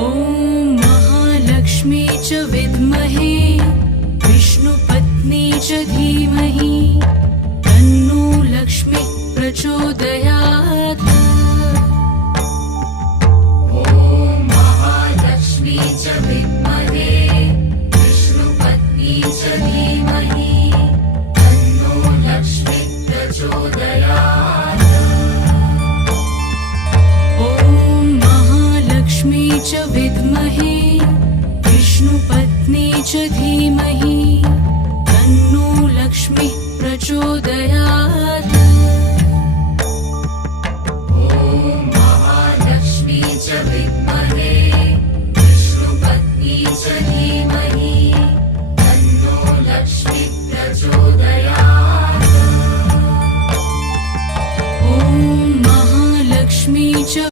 ॐ महालक्ष्मी च विद्महे विष्णुपत्नी च धीमहि तन्नो लक्ष्मी प्रचोदयात्। ॐ महालक्ष्मी च विद्महे विष्णुपत्नी च धीमहि तन्नो लक्ष्मी प्रचोदयात्। ॐ महालक्ष्मी च विद्महे विष्णुपत्नी च धीमहि तन्नो लक्ष्मी प्रचोदयात्।